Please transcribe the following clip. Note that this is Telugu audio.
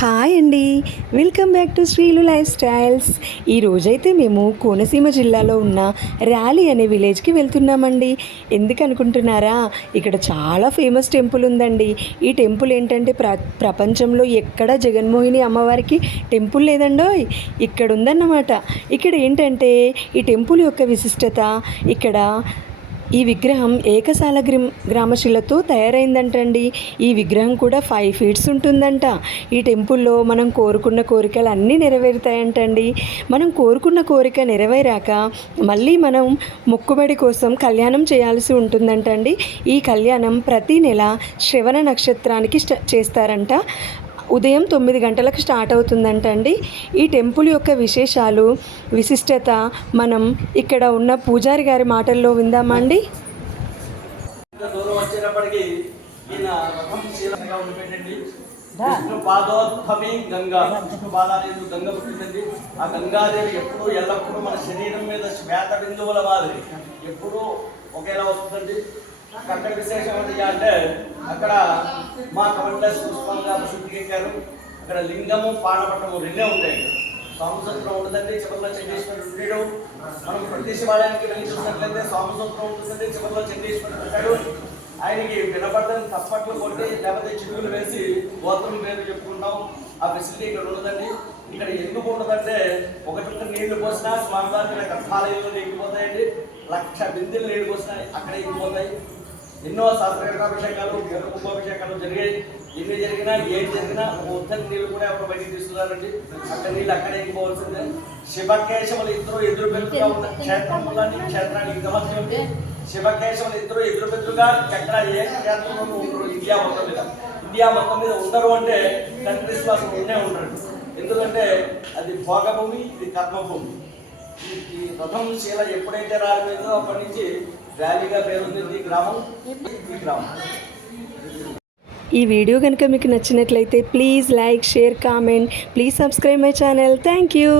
హాయ్ అండి, welcome back to Sreelu lifestyles. ఈరోజైతే మేము కోనసీమ జిల్లాలో ఉన్న ర్యాలీ అనే విలేజ్కి వెళ్తున్నామండి. ఎందుకు అనుకుంటున్నారా? ఇక్కడ చాలా ఫేమస్ టెంపుల్ ఉందండి. ఈ టెంపుల్ ఏంటంటే ప్రపంచంలో ఎక్కడ జగన్మోహిని అమ్మవారికి టెంపుల్ లేదండోయ్, ఇక్కడ ఉందన్నమాట. ఇక్కడ ఏంటంటే ఈ టెంపుల్ యొక్క విశిష్టత, ఇక్కడ ఈ విగ్రహం ఏకశాల గ్రామశిలతో తయారైందంటండి. ఈ విగ్రహం కూడా 5 ఫీట్స్ ఉంటుందంట. ఈ టెంపుల్లో మనం కోరుకున్న కోరికలు అన్నీ నెరవేరుతాయంటండి. మనం కోరుకున్న కోరిక నెరవేరాక మళ్ళీ మనం మొక్కుబడి కోసం కళ్యాణం చేయాల్సి ఉంటుందంటండి. ఈ కళ్యాణం ప్రతి నెల శ్రవణ నక్షత్రానికి చేస్తారంట. ఉదయం 9 గంటలకు స్టార్ట్ అవుతుందంటండి. ఈ టెంపుల్ యొక్క విశేషాలు, విశిష్టత మనం ఇక్కడ ఉన్న పూజారి గారి మాటల్లో విందామండి. ఆ గంగాదేవి ఎప్పుడు ఎల్లప్పుడూ మన శరీరం మీద శ్వేత బిందువుల మాదిరి ఎప్పుడూ ఒకేలా వస్తుందండి. అక్కడ విశేషం ఏంటి అంటే అక్కడ మా కమండస్ పుష్పంగా ప్రసిద్ధికెక్కారు. అక్కడ లింగము పానపట్టము రెండే ఉంటాయి. స్వామిసూత్రం ఉంటుందండి, చివరిలో చండీశ్వరుడు ఉండేడు. మనం ప్రతి శివాలయానికి వెళ్ళి చూసినట్లయితే స్వామిసూత్రం ఉంటుందండి, చివరిలో చండీశ్వరుడు ఉంటాడు. ఆయనకి వినపడని తప్పట్లు కొట్టి లేకపోతే చిరువులు వేసి గోత్రం పేరు చెప్పుకుంటాం. ఆ ఫెసిలిటీ ఇక్కడ ఉండదండి. ఇక్కడ ఎందుకు ఉండదంటే ఒకటి నీళ్లు పోసినా స్వామివారి గర్భాలయంలో ఎక్కిపోతాయండి. 1,00,000 బిందెలు నీళ్లు పోసినా అక్కడ ఎక్కిపోతాయి. ఎన్నో శాస్త్రగర్భాభిషేకాలు, కుంభాభిషేకాలు జరిగాయి. ఎన్ని జరిగినా ఏం జరిగినా ఉత్తర నీళ్ళు కూడా ఎవరు బయటికి తీసుకున్నారండి. అక్కడ నీళ్ళు అక్కడే ఎక్కిపోవాల్సిందే. శివకేశవులు ఇద్దరు ఎదురు బెదురుగా ఉన్న క్షేత్రంలోని క్షేత్రానికి గమనించి ఉంటే శివకేశవులు ఇద్దరు ఎదురు బెదురుగా ఎక్కడ ఏ క్షేత్రంలో ఉండరు. ఇండియా మొత్తం మీద ఉండరు అంటే తండ్రి విశ్వాసం ఉండే ఉంటారు. ఎందుకంటే అది భోగభూమి, ఇది కర్మభూమి. ఈ రథం శీల ఎప్పుడైతే రాలేదో అప్పటి నుంచి ర్యాలీగా పేరుంది ఈ గ్రామం. ఈ వీడియో కనుక మీకు నచ్చినట్లయితే please like, share, comment. Please subscribe my channel. Thank you.